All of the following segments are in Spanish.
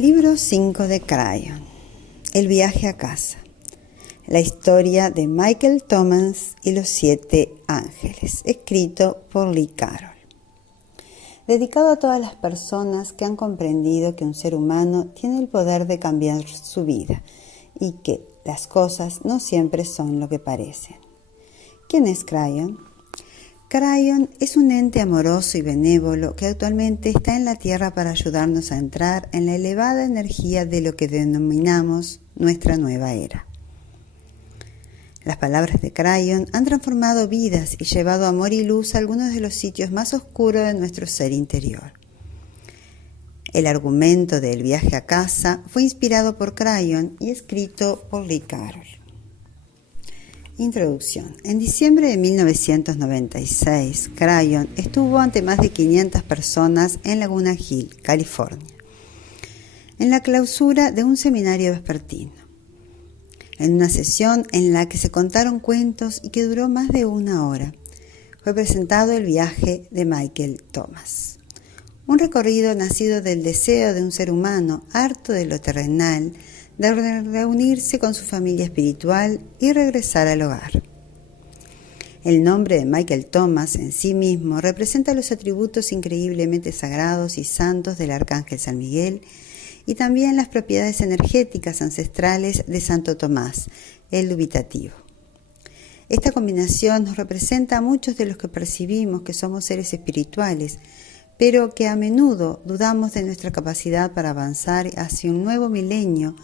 Libro 5 de Crayon. El viaje a casa. La historia de Michael Thomas y los 7 ángeles, escrito por Lee Carroll. Dedicado a todas las personas que han comprendido que un ser humano tiene el poder de cambiar su vida y que las cosas no siempre son lo que parecen. ¿Quién es Crayon? Crayon es un ente amoroso y benévolo que actualmente está en la Tierra para ayudarnos a entrar en la elevada energía de lo que denominamos nuestra nueva era. Las palabras de Crayon han transformado vidas y llevado amor y luz a algunos de los sitios más oscuros de nuestro ser interior. El argumento del viaje a casa fue inspirado por Crayon y escrito por Lee Carroll. Introducción. En diciembre de 1996, Crayon estuvo ante más de 500 personas en Laguna Hill, California, en la clausura de un seminario vespertino. En una sesión en la que se contaron cuentos y que duró más de 1 hora, fue presentado el viaje de Michael Thomas. Un recorrido nacido del deseo de un ser humano harto de lo terrenal, de reunirse con su familia espiritual y regresar al hogar. El nombre de Michael Thomas en sí mismo representa los atributos increíblemente sagrados y santos del arcángel San Miguel y también las propiedades energéticas ancestrales de Santo Tomás, el dubitativo. Esta combinación nos representa a muchos de los que percibimos que somos seres espirituales, pero que a menudo dudamos de nuestra capacidad para avanzar hacia un nuevo milenio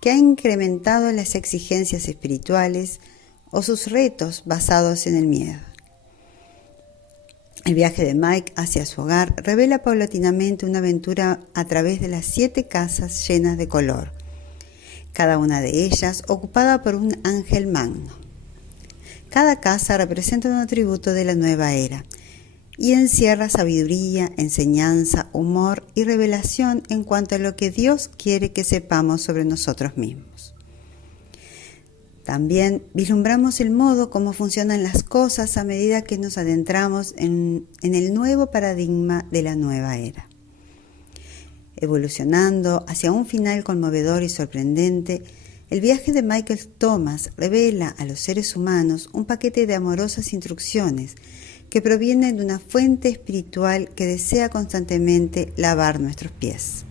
que ha incrementado las exigencias espirituales o sus retos basados en el miedo. El viaje de Mike hacia su hogar revela paulatinamente una aventura a través de las 7 casas llenas de color, cada una de ellas ocupada por un ángel magno. Cada casa representa un atributo de la nueva era y encierra sabiduría, enseñanza, humor y revelación en cuanto a lo que Dios quiere que sepamos sobre nosotros mismos. También vislumbramos el modo como funcionan las cosas a medida que nos adentramos en el nuevo paradigma de la nueva era. Evolucionando hacia un final conmovedor y sorprendente, el viaje de Michael Thomas revela a los seres humanos un paquete de amorosas instrucciones que provienen de una fuente espiritual que desea constantemente lavar nuestros pies.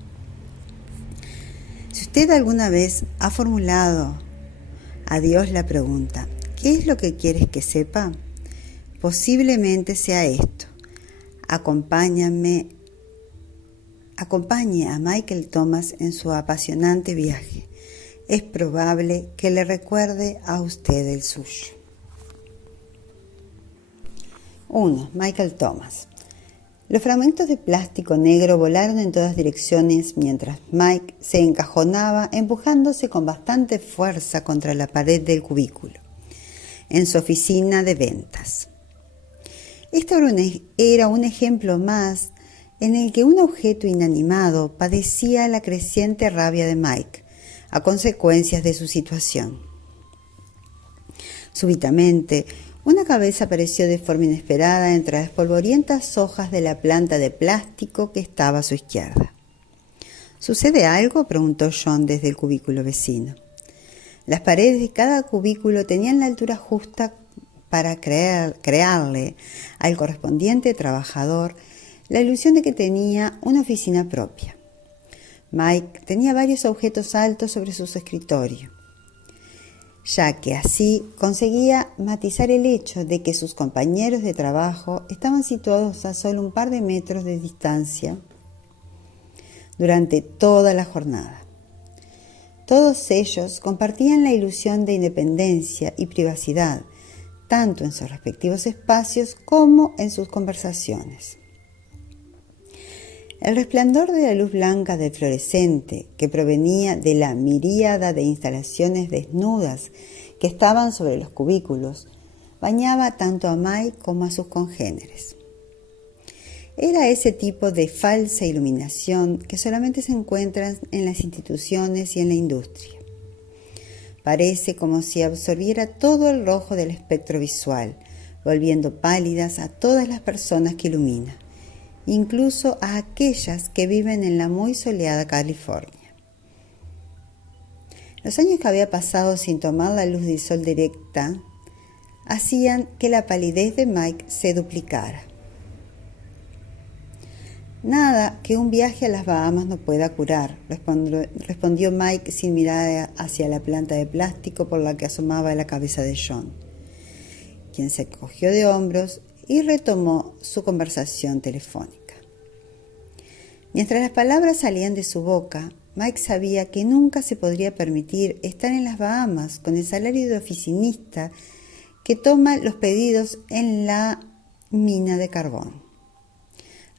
Si usted alguna vez ha formulado a Dios la pregunta, ¿qué es lo que quieres que sepa? Posiblemente sea esto. Acompañe a Michael Thomas en su apasionante viaje. Es probable que le recuerde a usted el suyo. 1. Michael Thomas. Los fragmentos de plástico negro volaron en todas direcciones mientras Mike se encajonaba empujándose con bastante fuerza contra la pared del cubículo, en su oficina de ventas. Este era un ejemplo más en el que un objeto inanimado padecía la creciente rabia de Mike a consecuencias de su situación. Súbitamente, una cabeza apareció de forma inesperada entre las polvorientas hojas de la planta de plástico que estaba a su izquierda. ¿Sucede algo?, preguntó John desde el cubículo vecino. Las paredes de cada cubículo tenían la altura justa para crearle al correspondiente trabajador la ilusión de que tenía una oficina propia. Mike tenía varios objetos altos sobre su escritorio, ya que así conseguía matizar el hecho de que sus compañeros de trabajo estaban situados a solo un par de metros de distancia durante toda la jornada. Todos ellos compartían la ilusión de independencia y privacidad, tanto en sus respectivos espacios como en sus conversaciones. El resplandor de la luz blanca del fluorescente, que provenía de la miríada de instalaciones desnudas que estaban sobre los cubículos, bañaba tanto a Mike como a sus congéneres. Era ese tipo de falsa iluminación que solamente se encuentra en las instituciones y en la industria. Parece como si absorbiera todo el rojo del espectro visual, volviendo pálidas a todas las personas que ilumina, incluso a aquellas que viven en la muy soleada California. Los años que había pasado sin tomar la luz del sol directa hacían que la palidez de Mike se duplicara. Nada que un viaje a las Bahamas no pueda curar, respondió Mike sin mirar hacia la planta de plástico por la que asomaba la cabeza de John, quien se cogió de hombros y retomó su conversación telefónica. Mientras las palabras salían de su boca, Mike sabía que nunca se podría permitir estar en las Bahamas con el salario de oficinista que toma los pedidos en la mina de carbón.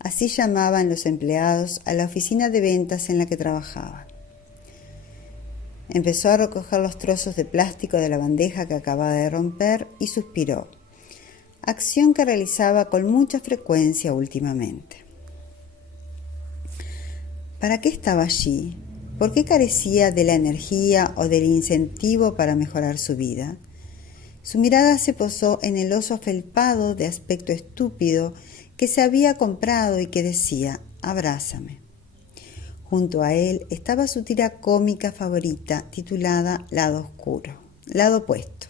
Así llamaban los empleados a la oficina de ventas en la que trabajaba. Empezó a recoger los trozos de plástico de la bandeja que acababa de romper y suspiró, acción que realizaba con mucha frecuencia últimamente. ¿Para qué estaba allí? ¿Por qué carecía de la energía o del incentivo para mejorar su vida? Su mirada se posó en el oso afelpado de aspecto estúpido que se había comprado y que decía, abrázame. Junto a él estaba su tira cómica favorita titulada Lado Oscuro, Lado Opuesto,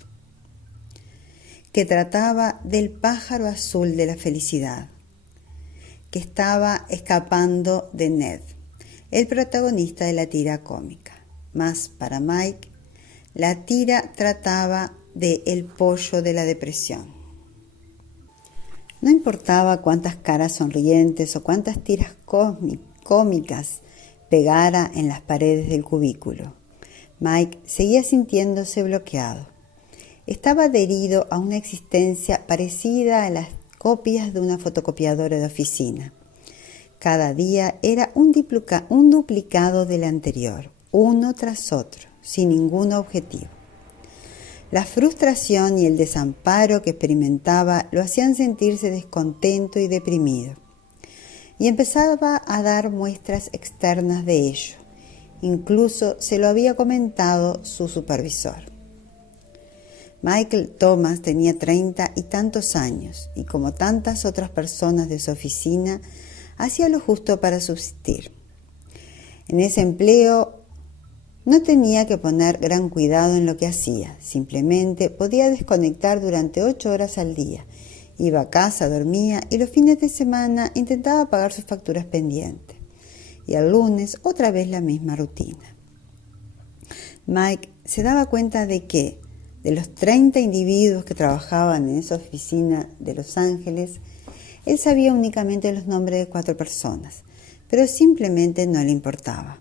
que trataba del pájaro azul de la felicidad, que estaba escapando de Ned, el protagonista de la tira cómica. Más para Mike, la tira trataba de el pollo de la depresión. No importaba cuántas caras sonrientes o cuántas tiras cómicas pegara en las paredes del cubículo, Mike seguía sintiéndose bloqueado. Estaba adherido a una existencia parecida a las copias de una fotocopiadora de oficina. Cada día era un duplicado del anterior, uno tras otro, sin ningún objetivo. La frustración y el desamparo que experimentaba lo hacían sentirse descontento y deprimido, y empezaba a dar muestras externas de ello. Incluso se lo había comentado su supervisor. Michael Thomas tenía 30 y tantos años, y como tantas otras personas de su oficina, hacía lo justo para subsistir. En ese empleo no tenía que poner gran cuidado en lo que hacía, simplemente podía desconectar durante 8 horas al día. Iba a casa, dormía y los fines de semana intentaba pagar sus facturas pendientes. Y el lunes otra vez la misma rutina. Mike se daba cuenta de que, de los 30 individuos que trabajaban en esa oficina de Los Ángeles, él sabía únicamente los nombres de 4 personas, pero simplemente no le importaba.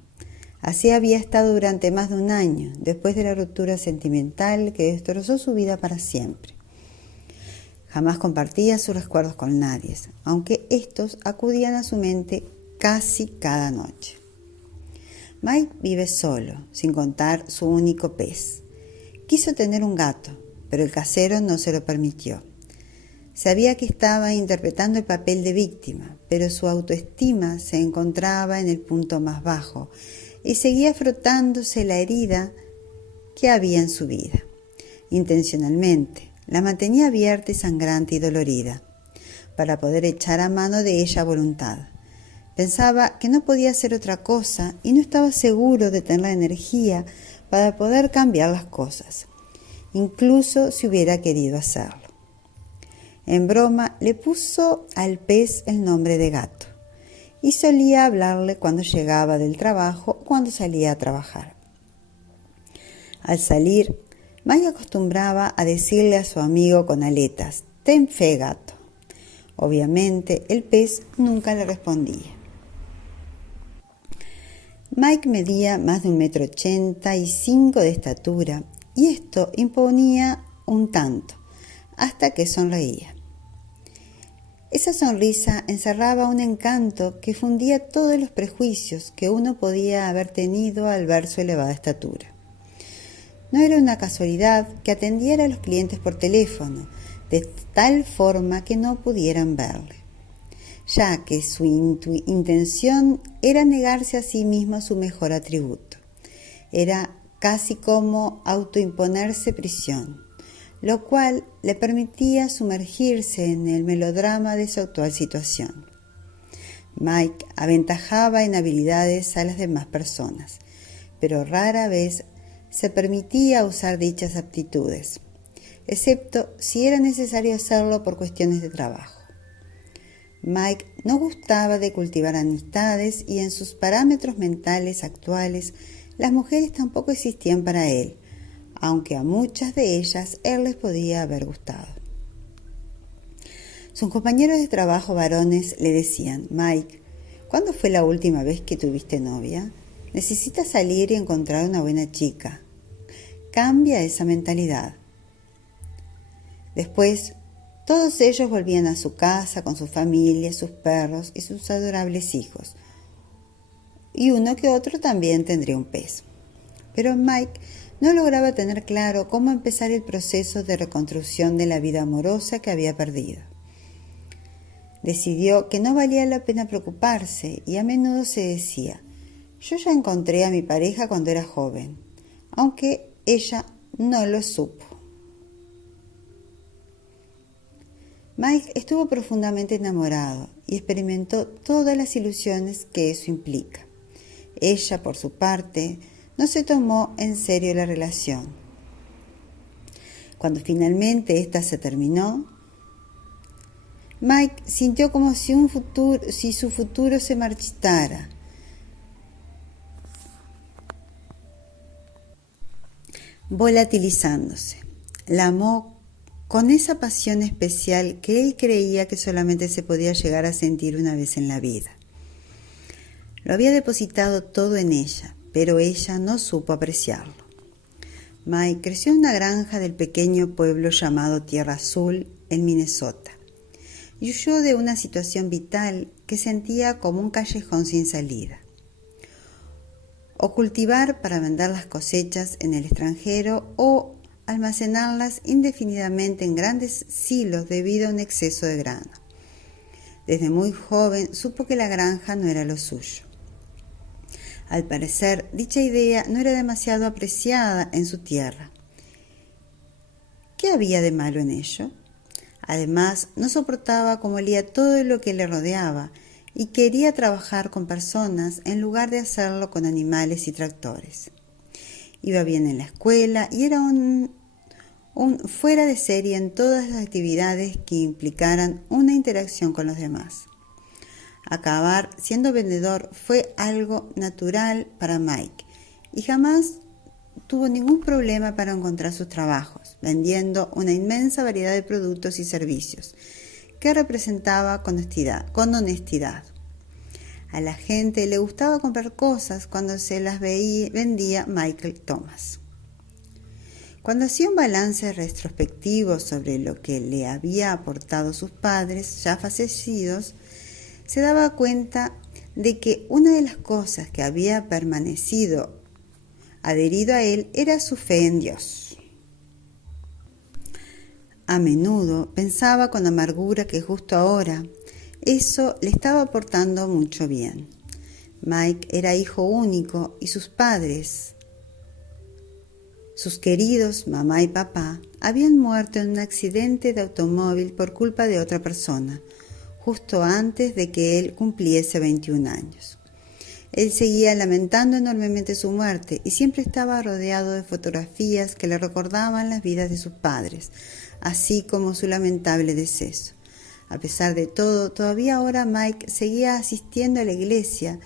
Así había estado durante más de un año, después de la ruptura sentimental que destrozó su vida para siempre. Jamás compartía sus recuerdos con nadie, aunque estos acudían a su mente casi cada noche. Mike vive solo, sin contar su único pez. Quiso tener un gato, pero el casero no se lo permitió. Sabía que estaba interpretando el papel de víctima, pero su autoestima se encontraba en el punto más bajo y seguía frotándose la herida que había en su vida. Intencionalmente, la mantenía abierta y sangrante y dolorida, para poder echar a mano de ella a voluntad. Pensaba que no podía hacer otra cosa y no estaba seguro de tener la energía para poder cambiar las cosas, incluso si hubiera querido hacerlo. En broma le puso al pez el nombre de Gato y solía hablarle cuando llegaba del trabajo o cuando salía a trabajar. Al salir, Mike acostumbraba a decirle a su amigo con aletas, «Ten fe, Gato». Obviamente, el pez nunca le respondía. Mike medía más de 1,85 m de estatura y esto imponía un tanto, hasta que sonreía. Esa sonrisa encerraba un encanto que fundía todos los prejuicios que uno podía haber tenido al ver su elevada estatura. No era una casualidad que atendiera a los clientes por teléfono, de tal forma que no pudieran verle, ya que su intención era negarse a sí mismo su mejor atributo. Era casi como autoimponerse prisión, lo cual le permitía sumergirse en el melodrama de su actual situación. Mike aventajaba en habilidades a las demás personas, pero rara vez se permitía usar dichas aptitudes, excepto si era necesario hacerlo por cuestiones de trabajo. Mike no gustaba de cultivar amistades y en sus parámetros mentales actuales las mujeres tampoco existían para él, aunque a muchas de ellas él les podía haber gustado. Sus compañeros de trabajo varones le decían: Mike, ¿cuándo fue la última vez que tuviste novia? Necesitas salir y encontrar una buena chica. Cambia esa mentalidad. Después, todos ellos volvían a su casa con su familia, sus perros y sus adorables hijos. Y uno que otro también tendría un pez. Pero Mike no lograba tener claro cómo empezar el proceso de reconstrucción de la vida amorosa que había perdido. Decidió que no valía la pena preocuparse y a menudo se decía: yo ya encontré a mi pareja cuando era joven, aunque ella no lo supo. Mike estuvo profundamente enamorado y experimentó todas las ilusiones que eso implica. Ella, por su parte, no se tomó en serio la relación. Cuando finalmente esta se terminó, Mike sintió como si su futuro se marchitara. Volatilizándose. La amó con esa pasión especial que él creía que solamente se podía llegar a sentir una vez en la vida. Lo había depositado todo en ella, pero ella no supo apreciarlo. Mike creció en una granja del pequeño pueblo llamado Tierra Azul, en Minnesota, y huyó de una situación vital que sentía como un callejón sin salida. O cultivar para vender las cosechas en el extranjero o almacenarlas indefinidamente en grandes silos debido a un exceso de grano. Desde muy joven supo que la granja no era lo suyo. Al parecer, dicha idea no era demasiado apreciada en su tierra. ¿Qué había de malo en ello? Además, no soportaba cómo olía todo lo que le rodeaba y quería trabajar con personas en lugar de hacerlo con animales y tractores. Iba bien en la escuela y era un fuera de serie en todas las actividades que implicaran una interacción con los demás. Acabar siendo vendedor fue algo natural para Mike y jamás tuvo ningún problema para encontrar sus trabajos, vendiendo una inmensa variedad de productos y servicios que representaba con honestidad. A la gente le gustaba comprar cosas cuando se las vendía Michael Thomas. Cuando hacía un balance retrospectivo sobre lo que le había aportado sus padres ya fallecidos, se daba cuenta de que una de las cosas que había permanecido adherido a él era su fe en Dios. A menudo pensaba con amargura que justo ahora eso le estaba aportando mucho bien. Mike era hijo único y sus padres, sus queridos mamá y papá, habían muerto en un accidente de automóvil por culpa de otra persona, justo antes de que él cumpliese 21 años. Él seguía lamentando enormemente su muerte y siempre estaba rodeado de fotografías que le recordaban las vidas de sus padres, así como su lamentable deceso. A pesar de todo, todavía ahora Mike seguía asistiendo a la iglesia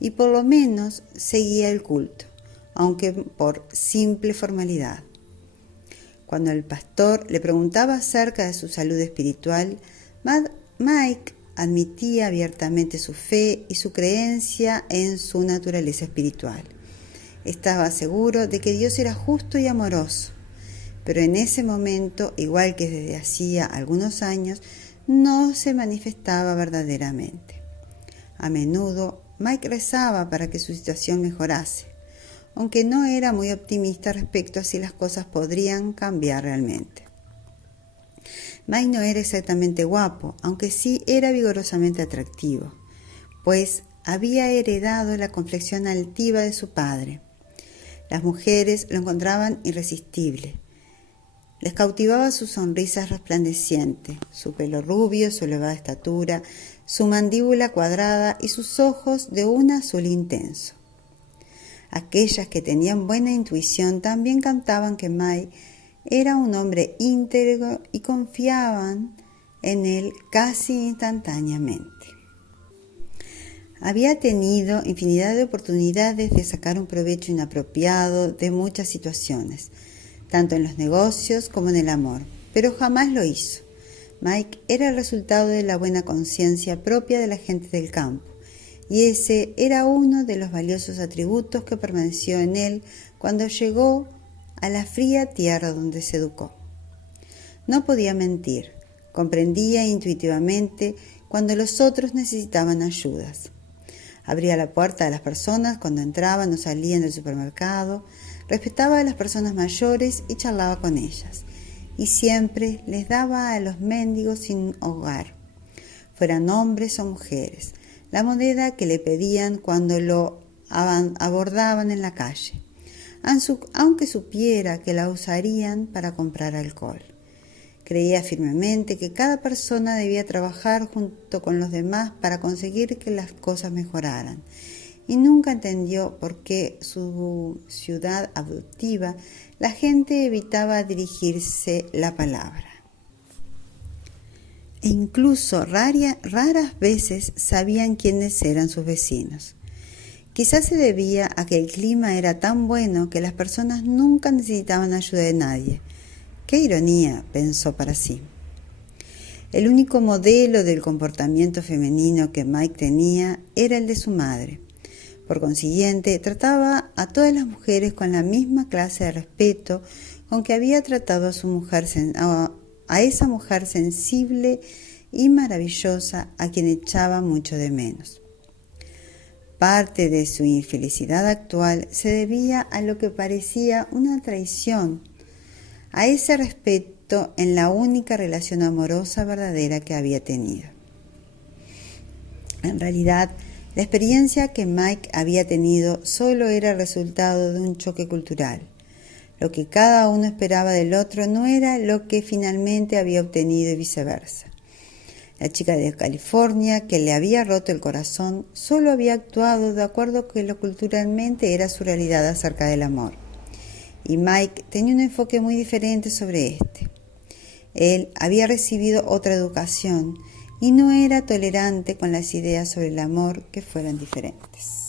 y por lo menos seguía el culto, aunque por simple formalidad. Cuando el pastor le preguntaba acerca de su salud espiritual, Mike admitía abiertamente su fe y su creencia en su naturaleza espiritual. Estaba seguro de que Dios era justo y amoroso, pero en ese momento, igual que desde hacía algunos años, no se manifestaba verdaderamente. A menudo, Mike rezaba para que su situación mejorase, aunque no era muy optimista respecto a si las cosas podrían cambiar realmente. Mike no era exactamente guapo, aunque sí era vigorosamente atractivo, pues había heredado la complexión altiva de su padre. Las mujeres lo encontraban irresistible. Les cautivaba su sonrisa resplandeciente, su pelo rubio, su elevada estatura, su mandíbula cuadrada y sus ojos de un azul intenso. Aquellas que tenían buena intuición también cantaban que Mike era un hombre íntegro y confiaban en él casi instantáneamente. Había tenido infinidad de oportunidades de sacar un provecho inapropiado de muchas situaciones, tanto en los negocios como en el amor, pero jamás lo hizo. Mike era el resultado de la buena conciencia propia de la gente del campo, y ese era uno de los valiosos atributos que permaneció en él cuando llegó a la fría tierra donde se educó. No podía mentir, comprendía intuitivamente cuando los otros necesitaban ayudas. Abría la puerta a las personas cuando entraban o salían del supermercado, respetaba a las personas mayores y charlaba con ellas, y siempre les daba a los mendigos sin hogar, fueran hombres o mujeres, la moneda que le pedían cuando lo abordaban en la calle, aunque supiera que la usarían para comprar alcohol. Creía firmemente que cada persona debía trabajar junto con los demás para conseguir que las cosas mejoraran, y nunca entendió por qué su ciudad adoptiva la gente evitaba dirigirse la palabra. E incluso raras veces sabían quiénes eran sus vecinos. Quizás se debía a que el clima era tan bueno que las personas nunca necesitaban ayuda de nadie. ¡Qué ironía!, pensó para sí. El único modelo del comportamiento femenino que Mike tenía era el de su madre. Por consiguiente, trataba a todas las mujeres con la misma clase de respeto con que había tratado a esa mujer sensible y maravillosa a quien echaba mucho de menos. Parte de su infelicidad actual se debía a lo que parecía una traición, a ese respeto en la única relación amorosa verdadera que había tenido. En realidad, la experiencia que Mike había tenido solo era el resultado de un choque cultural. Lo que cada uno esperaba del otro no era lo que finalmente había obtenido y viceversa. La chica de California, que le había roto el corazón, solo había actuado de acuerdo con lo que culturalmente era su realidad acerca del amor. Y Mike tenía un enfoque muy diferente sobre este. Él había recibido otra educación y no era tolerante con las ideas sobre el amor que fueran diferentes.